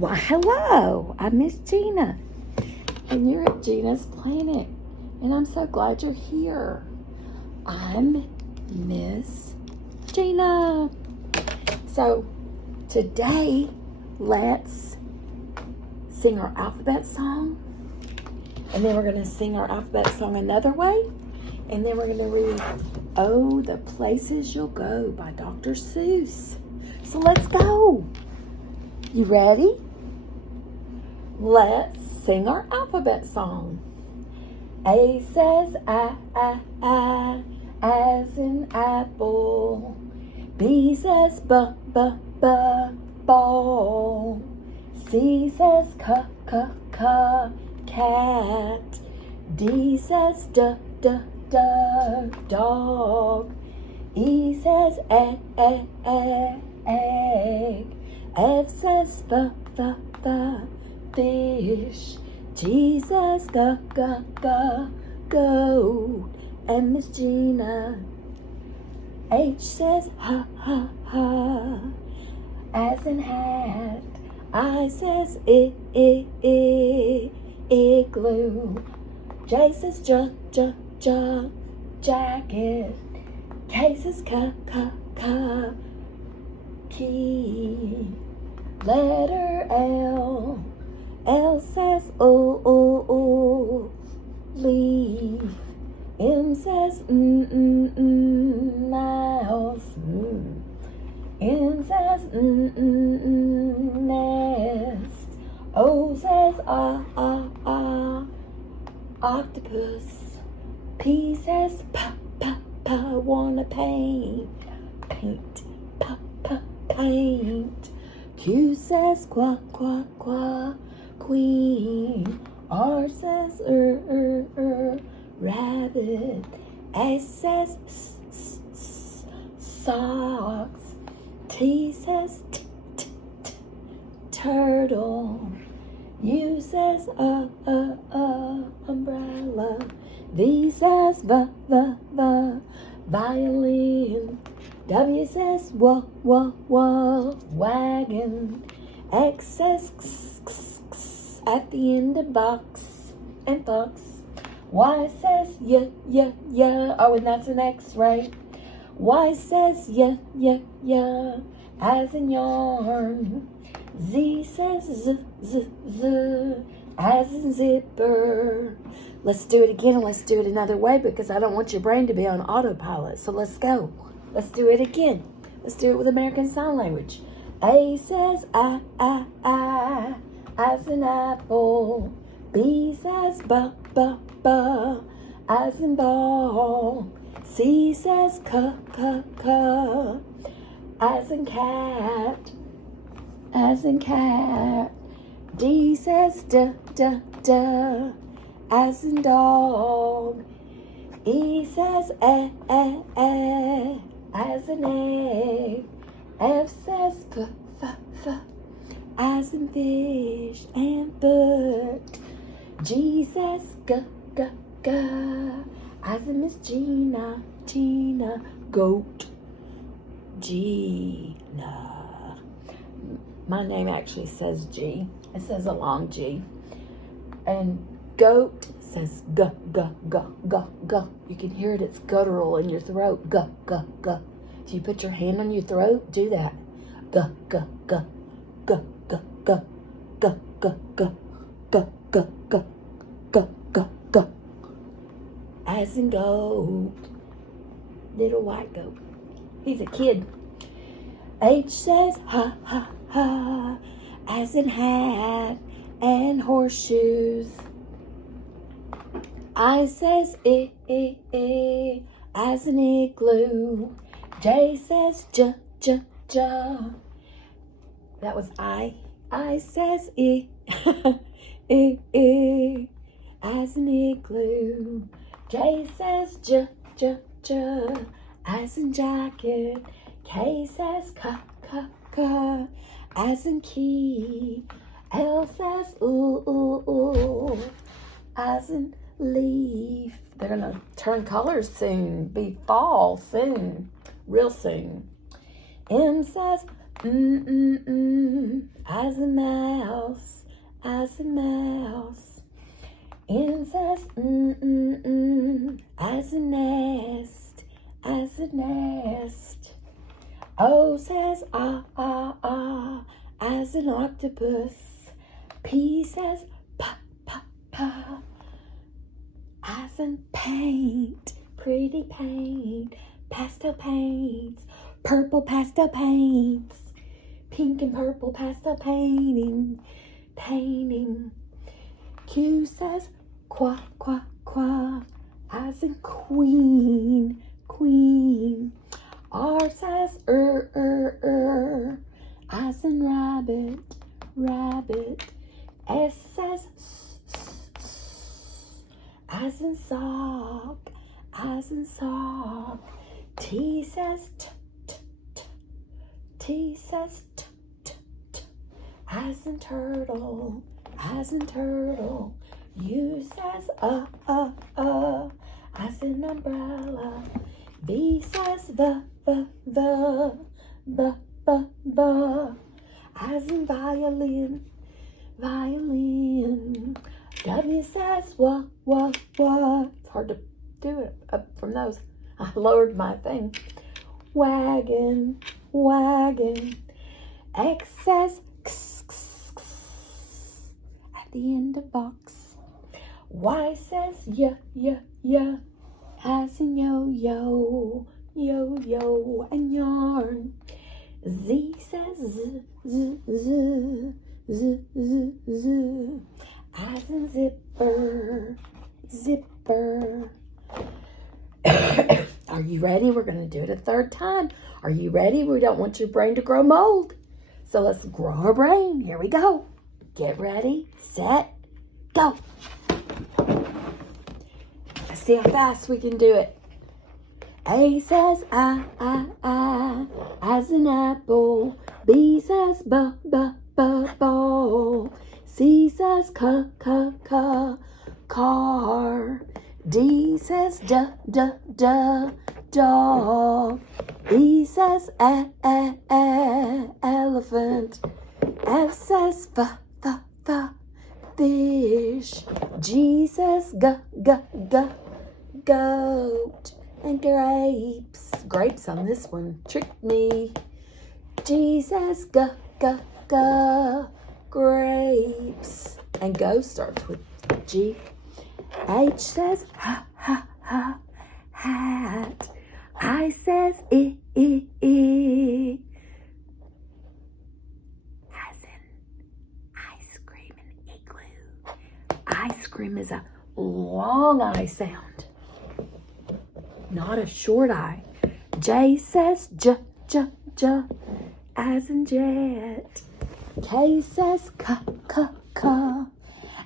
Why, hello, I'm Miss Gina, and you're at Gina's Planet, and I'm so glad you're here. I'm Miss Gina. So, today, let's sing our alphabet song, and then we're going to sing our alphabet song another way, and then we're going to read Oh, the Places You'll Go by Dr. Seuss. So let's go. You ready? Let's sing our alphabet song. A says I, as in apple. B says b, ball. C says c, cat. D says d, dog. E says egg. F says fish. G says goat. And Miss Gina. H says ha, as in hat. I says igloo. J says jacket. K says key. Letter L. L says leaf. M says mouse. N says nest. O says octopus. P says wanna paint. Paint. Q says queen. R says rabbit. S says socks. T says turtle. U says umbrella. V says violin. W says wagon. X says at the end of box and fox. Y says yeah. Oh, and that's an X, right? Y says yeah, as in yarn. Z says z, as in zipper. Let's do it again, and let's do it another way because I don't want your brain to be on autopilot. So let's go. Let's do it again. Let's do it with American Sign Language. A says I, as in apple. B says b, as in ball. C says c, as in cat. D says d, as in dog. E says as in egg. F says f, as in fish and foot. G says g, as in Miss Gina, goat. Gina. My name actually says G. It says a long G. And goat says g. You can hear it. It's guttural in your throat. G. If you put your hand on your throat, do that. G. As in goat. Little white goat. He's a kid. H says ha, as in hat and horseshoes. I says as in igloo. J says j. That was I. I says as in igloo. J says j, as in jacket. K says k, as in key. L says as in leaf. They're gonna turn colors soon. Be fall soon, real soon. M says As a mouse, as a mouse. N says as a nest, as a nest. O says as an octopus. P says pa, as in paint, pretty paint, pastel paints, purple pastel paints, pink and purple pastel painting. Q says qua, as in queen. R says as in rabbit. S says as in sock. T says as in turtle. U says as in umbrella. V says the as in violin. W says what. It's hard to do it up from those. I lowered my thing. Wagon. X says at the end of box. Y says yeah, as in yo and yarn. Z says z, as in zipper. Are you ready? We're going to do it a third time. Are you ready? We don't want your brain to grow mold. So let's grow our brain. Here we go. Get ready, set, go. Let's see how fast we can do it. A says I, as an apple. B says ball. C says car. D says dog. E says elephant. F says fish. G says goat. And grapes on this one tricked me. G says grapes. And go starts with G. H says hat. I says I. As in ice cream and igloo. Ice cream is a long I sound, not a short I. J says j, as in jet. K says k,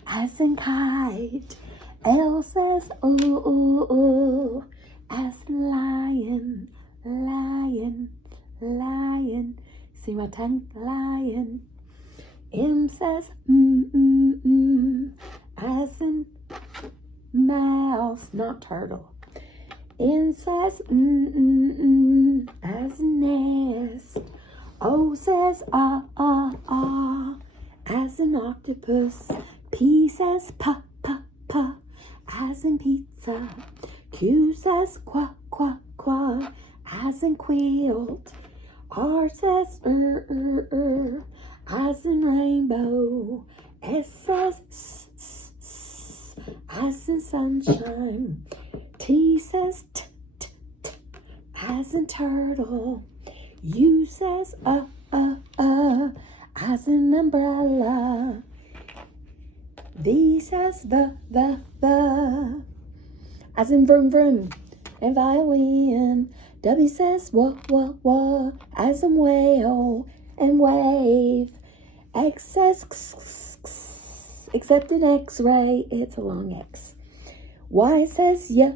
as in kite. L says ooh, as in lion. See my tongue? Lion. M says as in mouse, not turtle. N says as in nest. O says as in octopus. P says pa, as in pizza. Q says qua, as in quilt. R says as in rainbow. S says as in sunshine. T says t, as in turtle. U says as in umbrella. V says the as in vroom and violin. W says what as in whale and wave. X says except an X-ray, it's a long X. Y says yeah,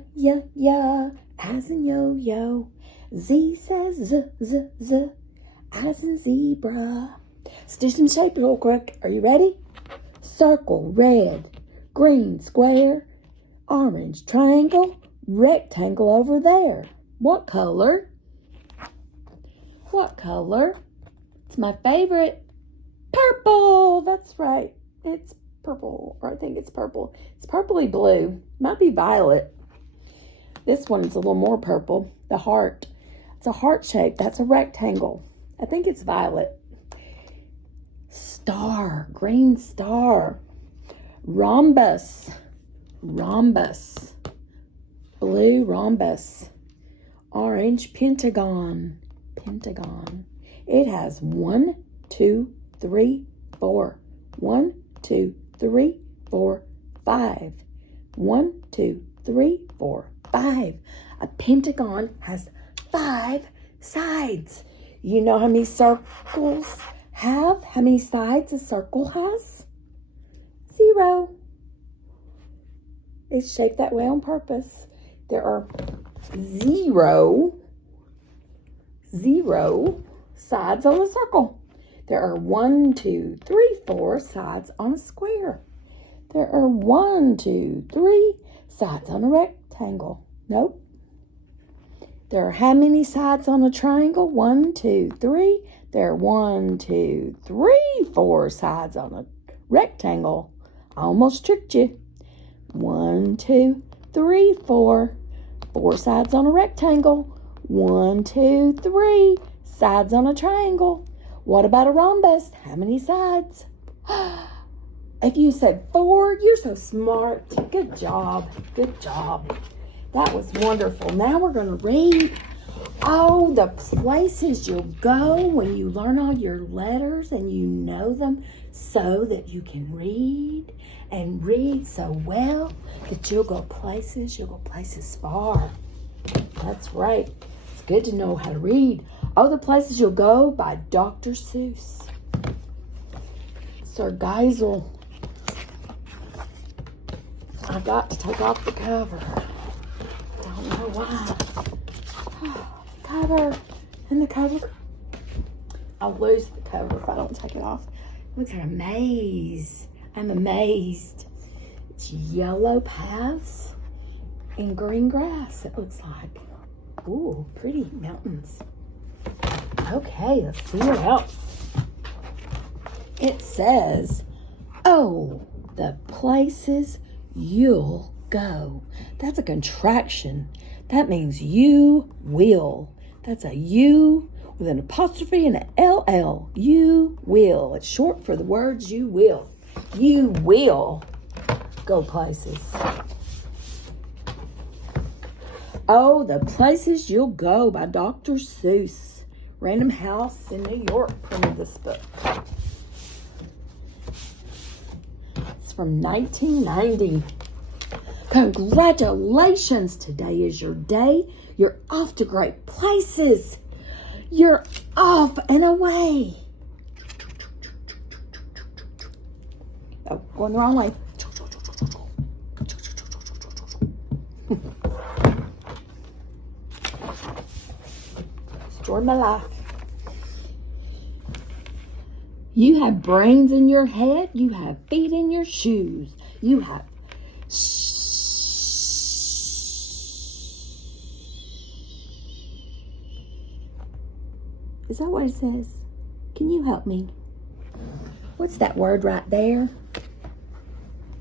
as in yo. Z says z, as in zebra. Let's do some shapes real quick. Are you ready? Circle, red, green, square, orange, triangle, rectangle over there. What color? It's my favorite. Purple. That's right. It's purple. Or I think it's purple. It's purpley blue. Might be violet. This one's a little more purple. The heart. It's a heart shape. That's a rectangle. I think it's violet. Star. Green star. Rhombus. Rhombus. Blue rhombus. Orange pentagon. Pentagon. It has 1, 2, 3, 4. 1, 2, 3, 4, 5. 1, 2, 3, 4, 5. A pentagon has 5 sides. You know how many circles have? How many sides a circle has? 0. It's shaped that way on purpose. There are 0 sides on a circle. There are 1, 2, 3, 4 sides on a square. There are 1, 2, 3 sides on a rectangle. Nope. There are how many sides on a triangle? 1, 2, 3. There are 1, 2, 3, 4 sides on a rectangle. I almost tricked you. 1, 2, 3, 4. 4 sides on a rectangle. 1, 2, 3 sides on a triangle. What about a rhombus? How many sides? If you said 4, you're so smart. Good job. Good job. That was wonderful. Now we're going to read all the places you'll go when you learn all your letters and you know them so that you can read and read so well that you'll go places far. That's right. It's good to know how to read. All the places you'll go by Dr. Seuss. Sir Geisel. I got to take off the cover. Don't know why. Cover. And the cover. I'll lose the cover if I don't take it off. It looks like a maze. I'm amazed. It's yellow paths and green grass, it looks like. Ooh, pretty mountains. Okay, let's see what else. It says, oh, the places you'll go. That's a contraction. That means you will. That's a U with an apostrophe and an LL. You will. It's short for the words you will. You will go places. Oh, the places you'll go by Dr. Seuss. Random House in New York printed this book. It's from 1990. Congratulations. Today is your day. You're off to great places. You're off and away. Oh, going the wrong way. Story of my life. You have brains in your head. You have feet in your shoes. You have... Is that what it says? Can you help me? What's that word right there?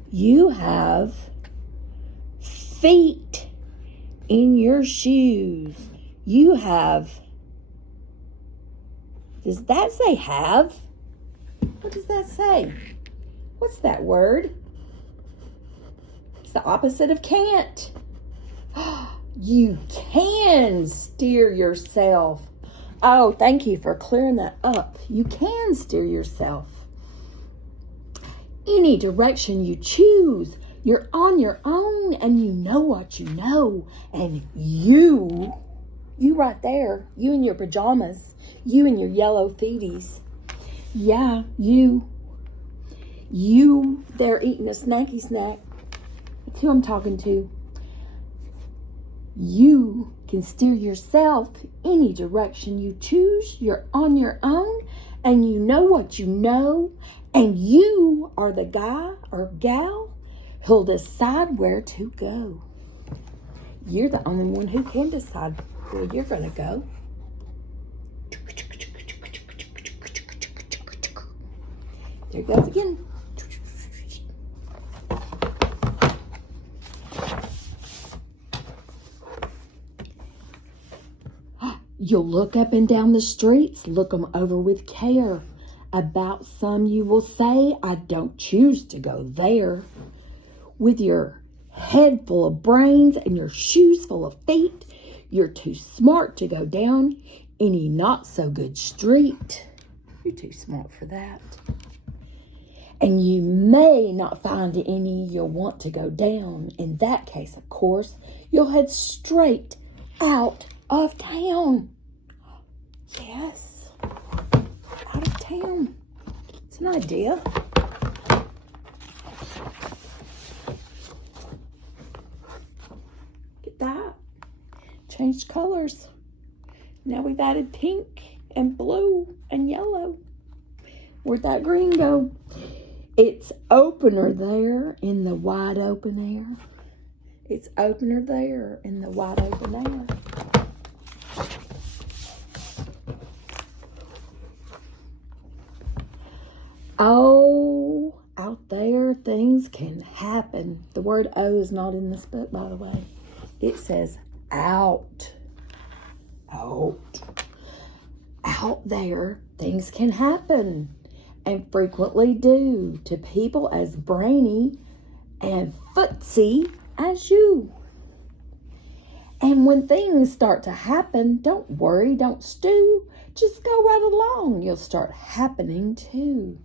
You have feet in your shoes. You have... Does that say have? What does that say? What's that word? It's the opposite of can't. You can steer yourself. Oh, thank you for clearing that up. You can steer yourself. Any direction you choose, you're on your own and you know what you know. And you right there, you in your pajamas, you in your yellow feeties. Yeah, you there eating a snacky snack. That's who I'm talking to. You can steer yourself any direction you choose. You're on your own and you know what you know. And you are the guy or gal who'll decide where to go. You're the only one who can decide where you're going to go. There it goes again. You'll look up and down the streets, look 'em over with care. About some you will say, I don't choose to go there. With your head full of brains and your shoes full of feet, you're too smart to go down any not so good street. You're too smart for that. And you may not find any you'll want to go down. In that case, of course, you'll head straight out of town. Yes, out of town. It's an idea. Get that. Changed colors. Now we've added pink and blue and yellow. Where'd that green go? It's opener there in the wide open air. It's opener there in the wide open air. Oh, out there things can happen. The word "oh" is not in this book, by the way. It says out. Out. Out there things can happen, and frequently do, to people as brainy and footsy as you. And when things start to happen, don't worry, don't stew. Just go right along. You'll start happening too.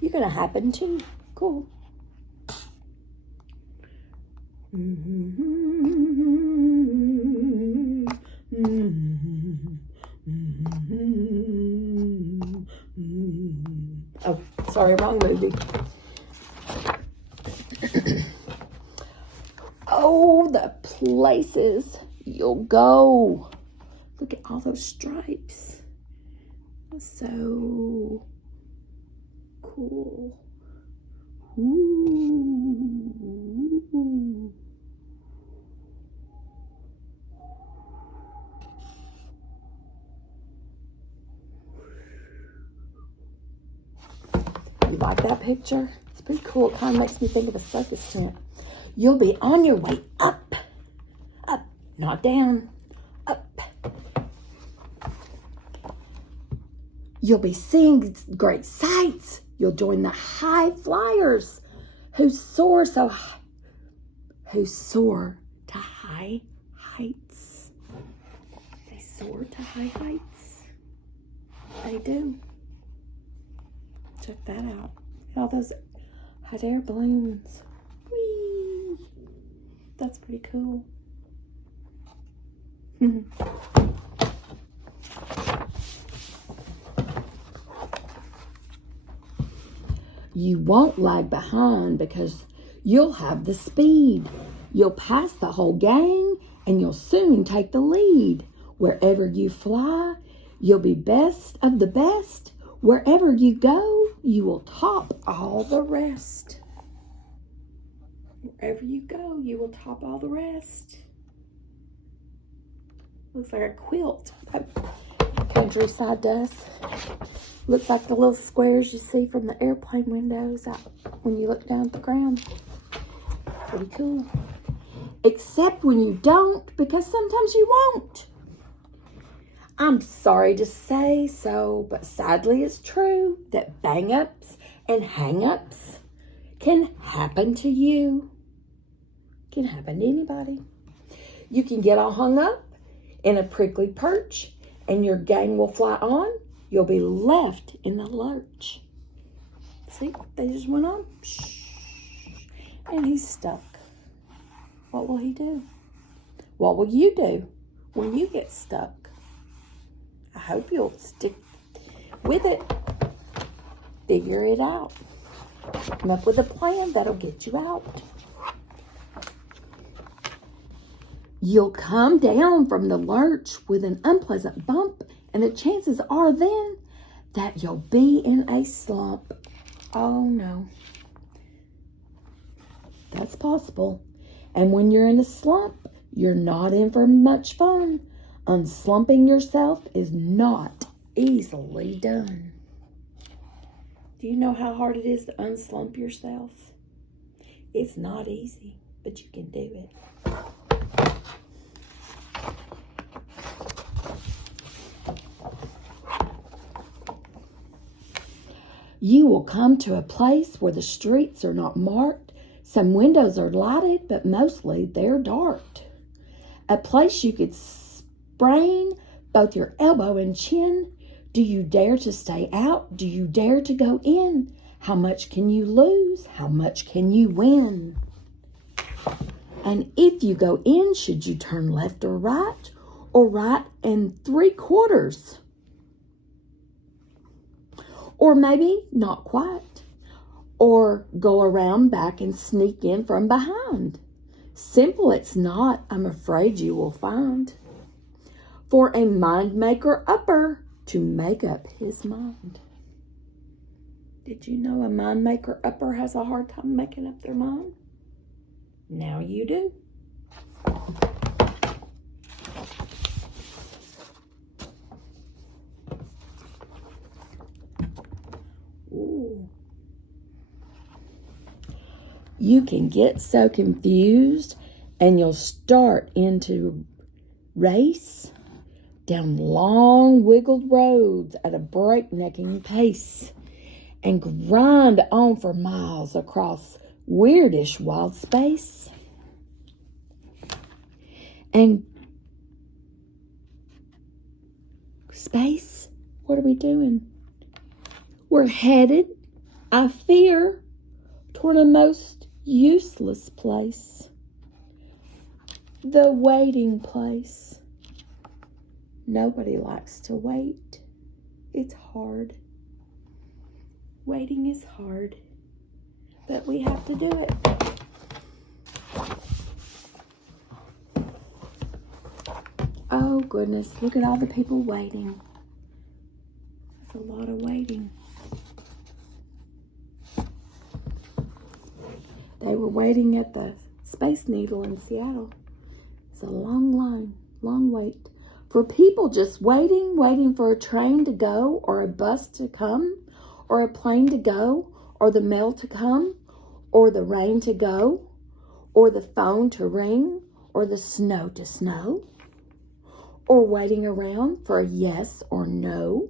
You're going to happen too. Cool. Oh, sorry, wrong movie. Oh, the places you'll go. Look at all those stripes. That's so cool. Ooh. You like that picture? It's pretty cool. It kind of makes me think of a circus tent. You'll be on your way up. Up, not down. Up. You'll be seeing great sights. You'll join the high flyers who soar so high, who soar to high heights. They soar to high heights. They do. Check that out. All those hot air balloons. Whee! That's pretty cool. You won't lag behind because you'll have the speed. You'll pass the whole gang and you'll soon take the lead. Wherever you fly, you'll be best of the best. Wherever you go, you will top all the rest. Wherever you go, you will top all the rest. Looks like a quilt. Countryside does. Looks like the little squares you see from the airplane windows out when you look down at the ground. Pretty cool. Except when you don't, because sometimes you won't. I'm sorry to say so, but sadly it's true that bang-ups and hang-ups can happen to you. Can happen to anybody. You can get all hung up in a prickly perch and your gang will fly on. You'll be left in the lurch. See, they just went on. And he's stuck. What will he do? What will you do when you get stuck? I hope you'll stick with it. Figure it out. Come up with a plan that'll get you out. You'll come down from the lurch with an unpleasant bump, and the chances are then that you'll be in a slump. Oh no. That's possible. And when you're in a slump, you're not in for much fun. Unslumping yourself is not easily done. Do you know how hard it is to unslump yourself? It's not easy, but you can do it. You will come to a place where the streets are not marked. Some windows are lighted, but mostly they're dark. A place you could sprain both your elbow and chin. Do you dare to stay out? Do you dare to go in? How much can you lose? How much can you win? And if you go in, should you turn left or right and 3/4? Or maybe not quite. Or go around back and sneak in from behind. Simple it's not, I'm afraid you will find. For a mind maker upper to make up his mind. Did you know a mind maker upper has a hard time making up their mind? Now you do. Ooh. You can get so confused and you'll start into race down long wiggled roads at a breaknecking pace and grind on for miles across weirdish wild space. And space, what are we doing? We're headed, I fear, toward a most useless place. The waiting place. Nobody likes to wait. It's hard. Waiting is hard, but we have to do it. Oh goodness, look at all the people waiting. That's a lot of waiting. They were waiting at the Space Needle in Seattle. It's a long line, long wait. For people just waiting for a train to go, or a bus to come, or a plane to go, or the mail to come, or the rain to go, or the phone to ring, or the snow to snow, or waiting around for a yes or no,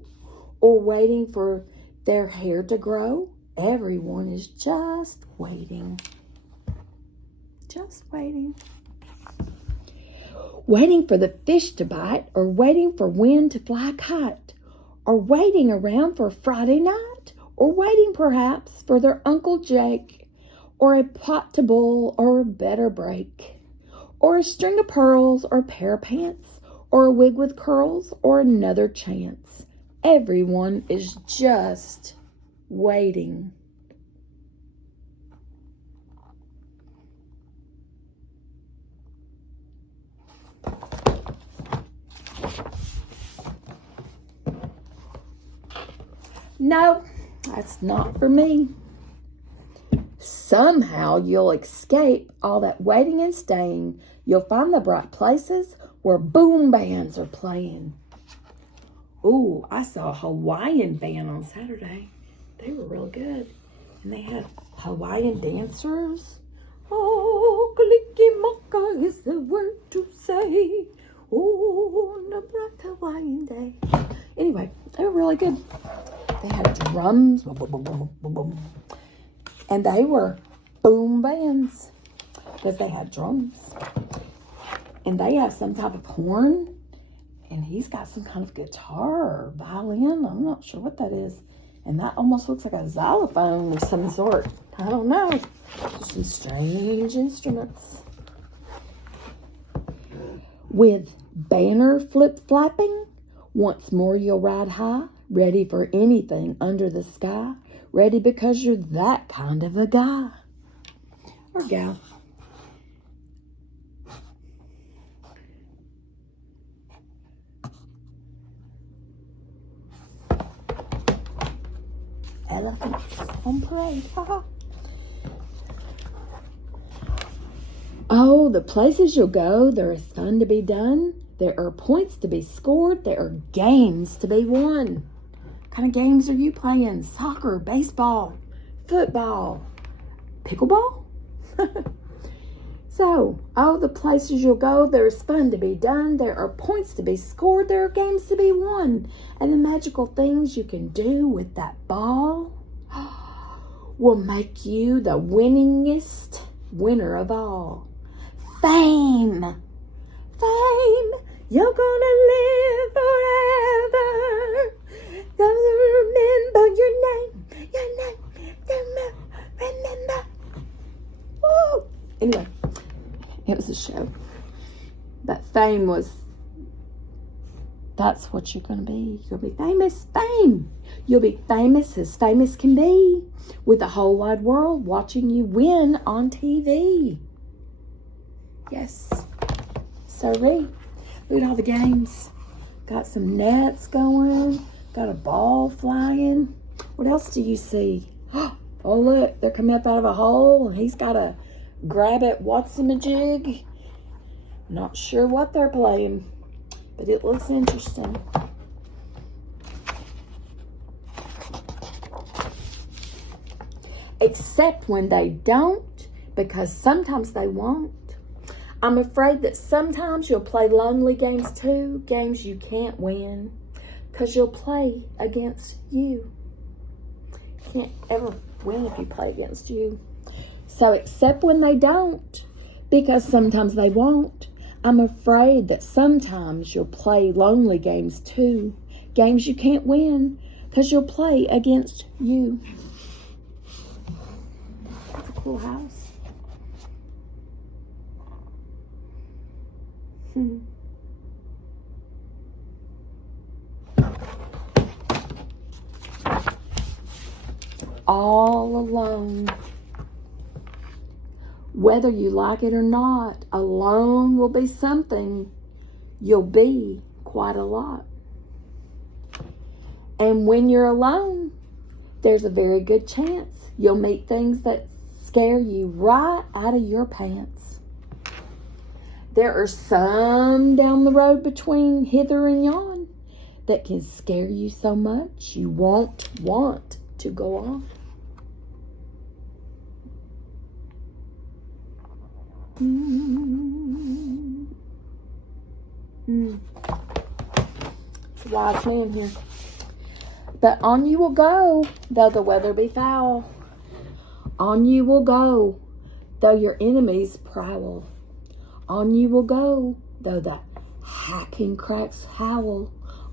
or waiting for their hair to grow. Everyone is just waiting. Just waiting. Waiting for the fish to bite, or waiting for wind to fly a kite, or waiting around for Friday night, or waiting perhaps for their Uncle Jake, or a pot to boil, or a better break, or a string of pearls, or a pair of pants, or a wig with curls, or another chance. Everyone is just waiting. No, that's not for me. Somehow you'll escape all that waiting and staying. You'll find the bright places where boom bands are playing. Ooh, I saw a Hawaiian band on Saturday. They were real good. And they had Hawaiian dancers. Oh, kalikimaka is the word to say. Oh, on a bright Hawaiian day. Anyway, they were really good. They had drums, boom, boom, boom, boom, boom, boom. And they were boom bands because they had drums. And they have some type of horn. And he's got some kind of guitar or violin. I'm not sure what that is. And that almost looks like a xylophone of some sort. I don't know. Just some strange instruments. With banner flip-flapping, once more you'll ride high, ready for anything under the sky, ready because you're that kind of a guy or gal. Elephants on parade. Oh, the places you'll go, there is fun to be done. There are points to be scored. There are games to be won. kind of games are you playing? Soccer, baseball, football, pickleball? So, all the places you'll go, there's fun to be done. There are points to be scored. There are games to be won. And the magical things you can do with that ball will make you the winningest winner of all. Fame. Fame. You're gonna live forever. Gonna remember your name. Your name. Remember. Woo. Anyway, it was a show. But fame was, that's what you're going to be. You'll be famous. Fame. You'll be famous as famous can be, with the whole wide world watching you win on TV. Yes. So look at all the games. Got some nets going. Got a ball flying. What else do you see? Oh, look. They're coming up out of a hole, and he's got to grab it. What's-a-majig. Not sure what they're playing, but it looks interesting. Except when they don't, because sometimes they won't. I'm afraid that sometimes you'll play lonely games too, games you can't win, because you'll play against you. You can't ever win if you play against you. So except when they don't, because sometimes they won't, I'm afraid that sometimes you'll play lonely games too, games you can't win, because you'll play against you. That's a cool house. All alone. Whether you like it or not, alone will be something. You'll be quite a lot. And when you're alone, there's a very good chance you'll meet things that scare you right out of your pants. There are some down the road between hither and yon that can scare you so much you won't want to go on. Wise man here. But on you will go, though the weather be foul. On you will go, though your enemies prowl. On you will go, though the hacking cracks howl.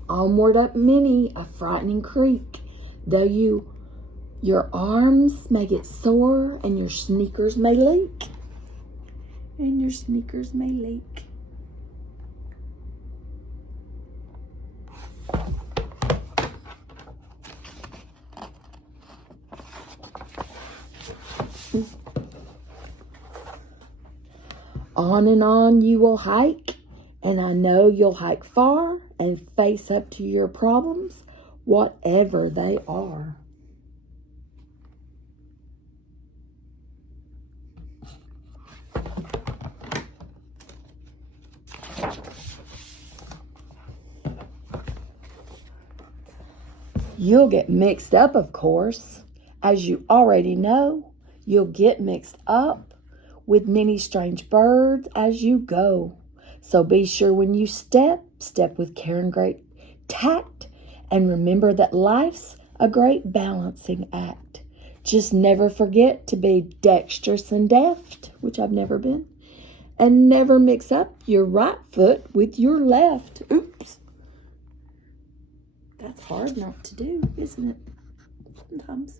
Onward up many a frightening creek, though your arms may get sore and your sneakers may leak. And your sneakers may leak. On and on you will hike, and I know you'll hike far and face up to your problems, whatever they are. You'll get mixed up, of course. As you already know, you'll get mixed up with many strange birds as you go. So be sure when you step with care and great tact, and remember that life's a great balancing act. Just never forget to be dexterous and deft, which I've never been, and never mix up your right foot with your left. Oops. That's hard not to do, isn't it? Sometimes.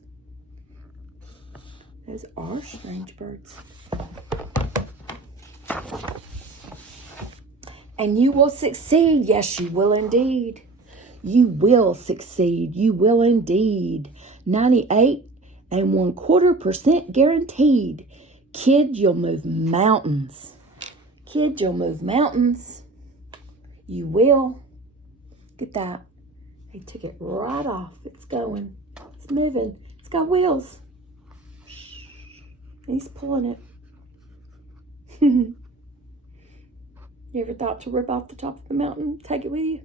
Those are strange birds. And you will succeed. Yes, you will indeed. You will succeed. You will indeed. 98.25% guaranteed. Kid, you'll move mountains. Kid, you'll move mountains. You will. Look at that. They took it right off. It's going. It's moving. It's got wheels. He's pulling it. You ever thought to rip off the top of the mountain? Take it with you?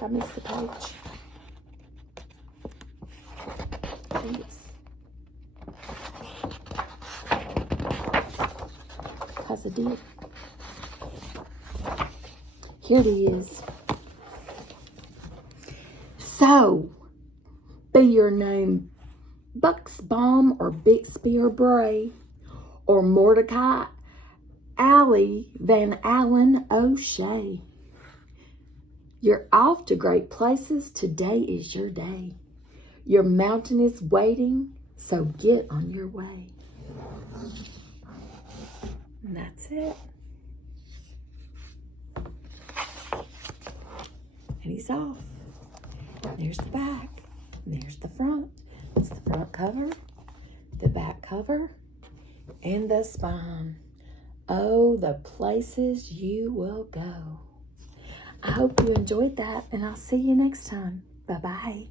think I missed a page. Oops. Because I did. Here it is. So, be your name Bucksbaum or Bixby or Bray or Mordecai Alley Van Allen O'Shea. You're off to great places. Today is your day. Your mountain is waiting, so get on your way. And that's it. And he's off. There's the back. And there's the front. It's the front cover, the back cover, and the spine. Oh, the places you will go. I hope you enjoyed that, and I'll see you next time. Bye-bye.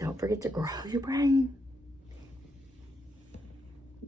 Don't forget to grow your brain.